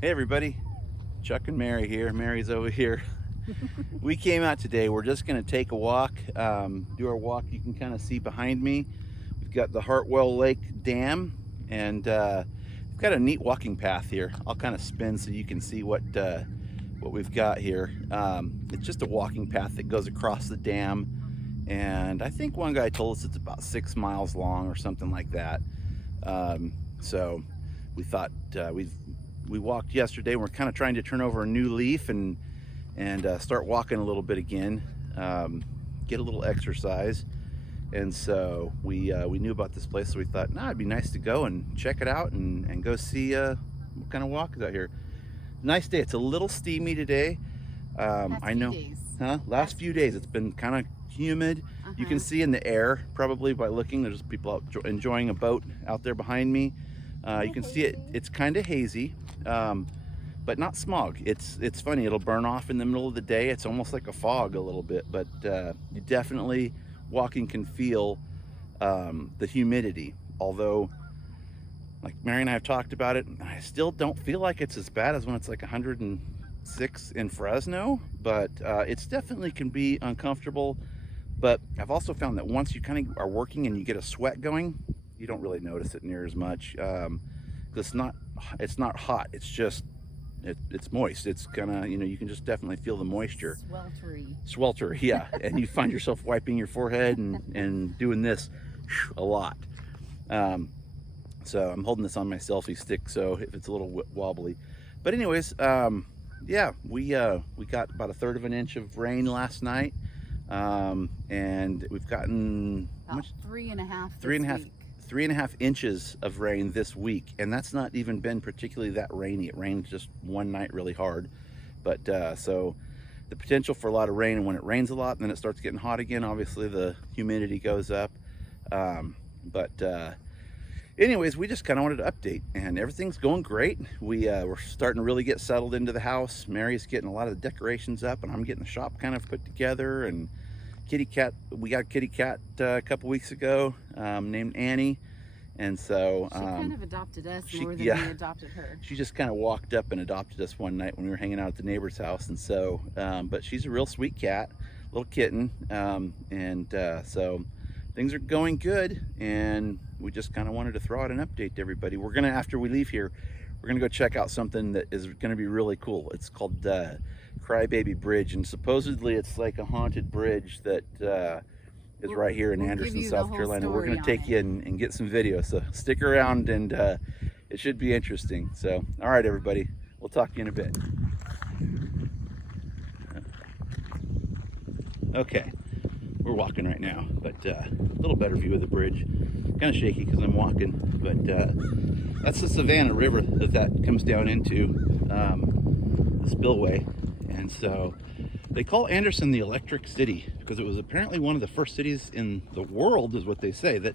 Hey everybody, Chuck and Mary here. Mary's over here. We came out today. We're just going to take a walk, do our walk. You can kind of see behind me. We've got the Hartwell Lake Dam, and we've got a neat walking path here. I'll kind of spin so you can see what we've got here. It's just a walking path that goes across the dam, and I think one guy told us it's about 6 miles long or something like that. So we thought we walked yesterday. We're kind of trying to turn over a new leaf and start walking a little bit again, get a little exercise. And so we knew about this place, so we thought, it'd be nice to go and check it out and go see what kind of walk is out here. Nice day. It's a little steamy today. I know. Last few days it's been kind of humid. You can see in the air probably by looking. There's people out enjoying a boat out there behind me. You can see it. It's kind of hazy, but not smog. It's funny. It'll burn off in the middle of the day. It's almost like a fog a little bit, but you definitely walking can feel the humidity. Although, like Mary and I have talked about it, I still don't feel like it's as bad as when it's like 106 in Fresno, but it's definitely can be uncomfortable. But I've also found that once you kind of are working and you get a sweat going, you don't really notice it near as much. It's not hot. It's just it's moist. It's gonna, you can just definitely feel the moisture. Sweltery, yeah. And you find yourself wiping your forehead and doing this a lot. So I'm holding this on my selfie stick, so if it's a little wobbly. But anyways, yeah, we got about 1/3 of an inch of rain last night. And we've gotten about 3.5 3.5 inches of rain this week, and that's not even been particularly that rainy. It rained just one night really hard, but so the potential for a lot of rain, and when it rains a lot, then it starts getting hot again. Obviously the humidity goes up, anyways, we just kind of wanted to update, and everything's going great. We're starting to really get settled into the house. Mary's getting a lot of the decorations up, and I'm getting the shop kind of put together. And kitty cat, we got a kitty cat a couple weeks ago, named Annie, and so she kind of adopted us more than we adopted her. She just kind of walked up and adopted us one night when we were hanging out at the neighbor's house. And so but she's a real sweet cat, little kitten, so things are going good, and we just kind of wanted to throw out an update to everybody. We're gonna, after we leave here, we're gonna go check out something that is gonna be really cool. It's called Crybaby Bridge, and supposedly it's like a haunted bridge that is right here in Anderson, South Carolina. We're gonna take you and get some video, so stick around, and it should be interesting. So, all right, everybody, we'll talk to you in a bit. Okay. We're walking right now, but a little better view of the bridge. Kind of shaky because I'm walking, but that's the Savannah River that comes down into the spillway. And so they call Anderson the Electric City because it was apparently one of the first cities in the world, is what they say, that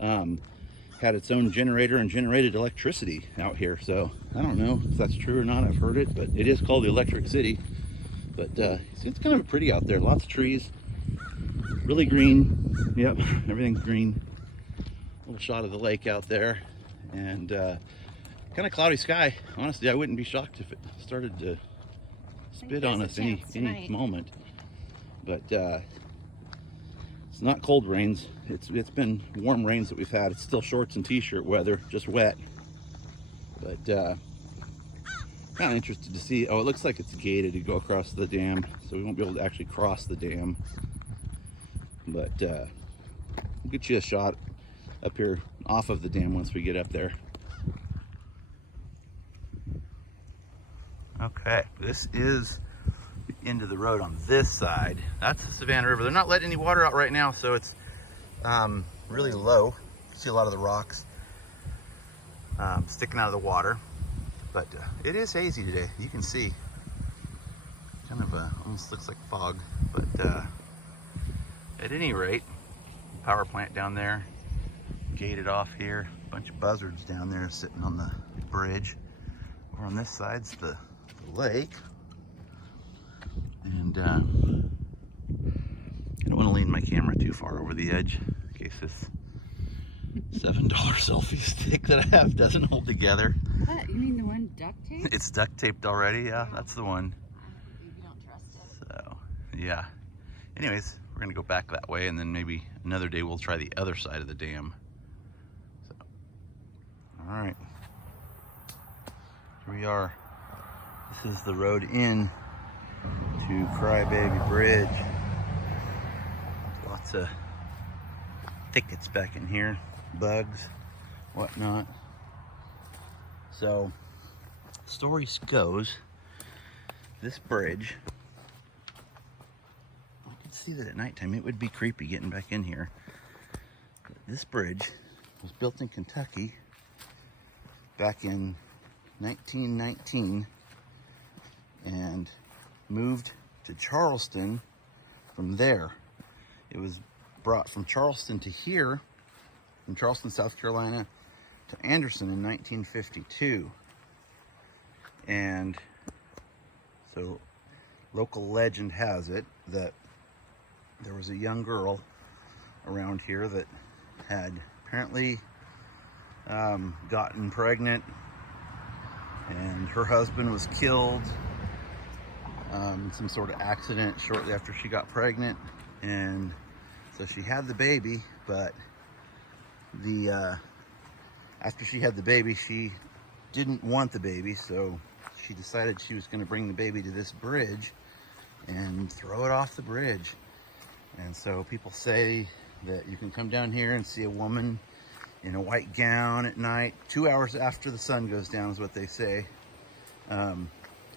had its own generator and generated electricity out here. So I don't know if that's true or not. I've heard it, but it is called the Electric City. But it's kind of pretty out there. Lots of trees. Really green. Yep, everything's green. Little shot of the lake out there, and kind of cloudy sky. Honestly, I wouldn't be shocked if it started to spit on us any moment. But it's not cold rains. It's been warm rains that we've had. It's still shorts and t-shirt weather, just wet. But kind of interested to see. Oh, it looks like it's gated to go across the dam, so we won't be able to actually cross the dam. But we'll get you a shot up here off of the dam once we get up there. Okay, this is the end of the road on this side. That's the Savannah River. They're not letting any water out right now, so it's really low. You see a lot of the rocks sticking out of the water. But it is hazy today. You can see kind of almost looks like fog, but at any rate, power plant down there, gated off here, a bunch of buzzards down there sitting on the bridge. Over on this side's the lake, and I don't want to lean my camera too far over the edge in case this $7 selfie stick that I have doesn't hold together. What? You mean the one duct tape? It's duct taped already. Yeah, that's the one. You don't trust it. So, yeah. Anyways, we're gonna go back that way, and then maybe another day we'll try the other side of the dam. So, all right. Here we are. This is the road in to Crybaby Bridge. Lots of thickets back in here, bugs, whatnot. So, story goes, this bridge, I can see that at nighttime it would be creepy getting back in here. This bridge was built in Kentucky back in 1919 and moved to Charleston from there. It was brought from Charleston to here, from Charleston, South Carolina to Anderson in 1952. And so local legend has it that there was a young girl around here that had apparently gotten pregnant, and her husband was killed in some sort of accident shortly after she got pregnant. And so she had the baby, but after she had the baby, she didn't want the baby, so she decided she was going to bring the baby to this bridge and throw it off the bridge. And so people say that you can come down here and see a woman in a white gown at night, 2 hours after the sun goes down is what they say.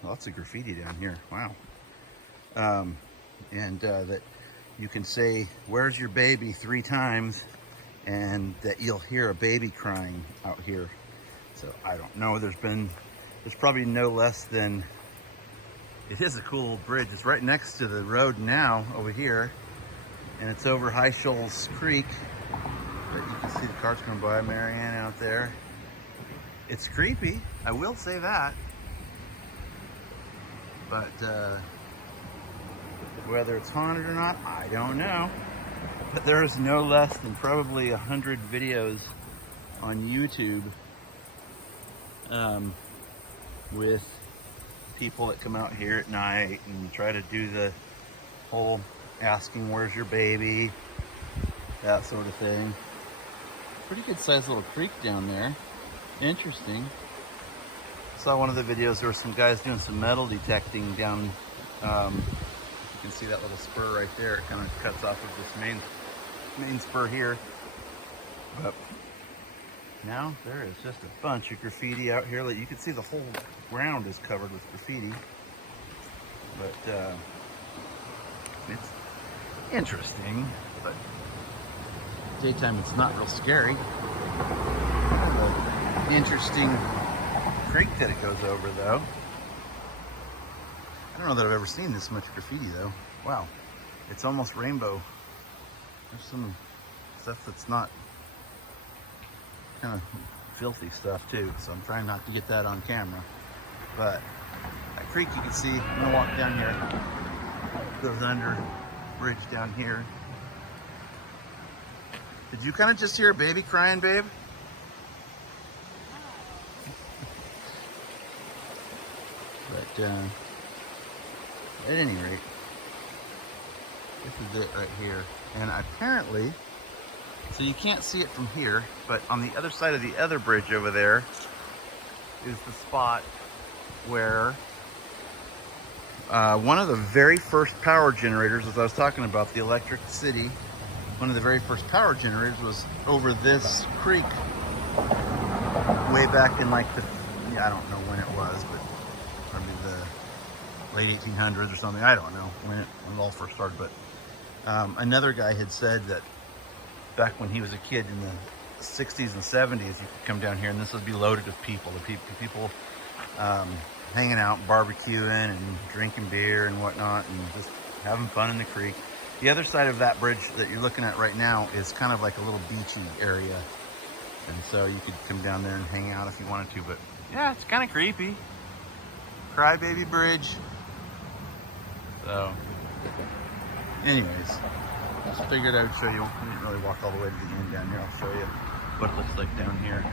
Lots of graffiti down here, wow. And that you can say, "Where's your baby?" 3 times, and that you'll hear a baby crying out here. So I don't know, there's probably no less than, it is a cool bridge. It's right next to the road now over here, and it's over High Shoals Creek. But you can see the cars coming by, Marianne out there. It's creepy, I will say that. But whether it's haunted or not, I don't know. But there's no less than probably 100 videos on YouTube with people that come out here at night and try to do the whole asking, "Where's your baby?" that sort of thing. Pretty good sized little creek down there. Interesting. Saw one of the videos, there were some guys doing some metal detecting down, you can see that little spur right there. It kind of cuts off of this main spur here. But now there is just a bunch of graffiti out here. Like, you can see the whole ground is covered with graffiti. But it's interesting, but daytime it's not real scary. Interesting creek that it goes over, though. I don't know that I've ever seen this much graffiti, though. Wow, it's almost rainbow. There's some stuff that's not kind of filthy stuff too, so I'm trying not to get that on camera. But that creek, you can see, I'm gonna walk down here. It goes under bridge down here. Did you kind of just hear a baby crying, babe? But at any rate, this is it right here. And apparently, so you can't see it from here, but on the other side of the other bridge over there is the spot where one of the very first power generators, as I was talking about, the Electric City, one of the very first power generators was over this creek way back in like the, I don't know when it was, but probably the late 1800s or something. I don't know when it all first started, but another guy had said that back when he was a kid in the 60s and 70s, you could come down here and this would be loaded with people. The people hanging out, barbecuing and drinking beer and whatnot, and just having fun in the creek. The other side of that bridge that you're looking at right now is kind of like a little beachy area, and so you could come down there and hang out if you wanted to. But yeah, it's kind of creepy. Crybaby Bridge. So anyways, just figured I would show you. I didn't really walk all the way to the end down here. I'll show you. what it looks like down here.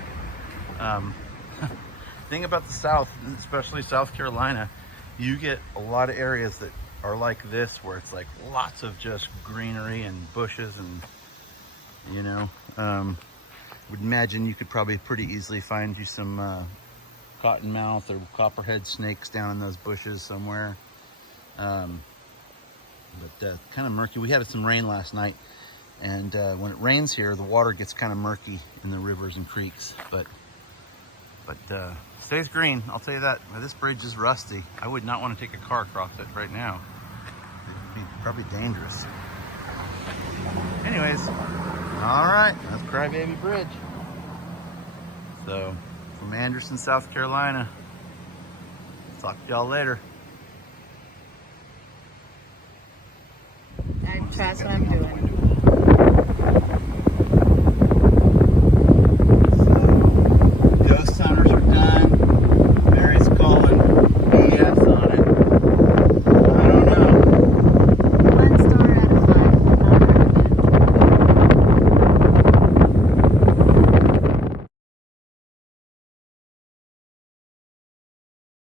Thing about the South, especially South Carolina, you get a lot of areas that are like this, where it's like lots of just greenery and bushes, and you know, would imagine you could probably pretty easily find you some cottonmouth or copperhead snakes down in those bushes somewhere. But kind of murky. We had some rain last night, and when it rains here, the water gets kind of murky in the rivers and creeks, but stays green, I'll tell you that. This bridge is rusty. I would not want to take a car across it right now. It'd be probably dangerous. Anyways, all right, that's Crybaby Bridge. So, from Anderson, South Carolina, talk to y'all later. That's what I'm doing.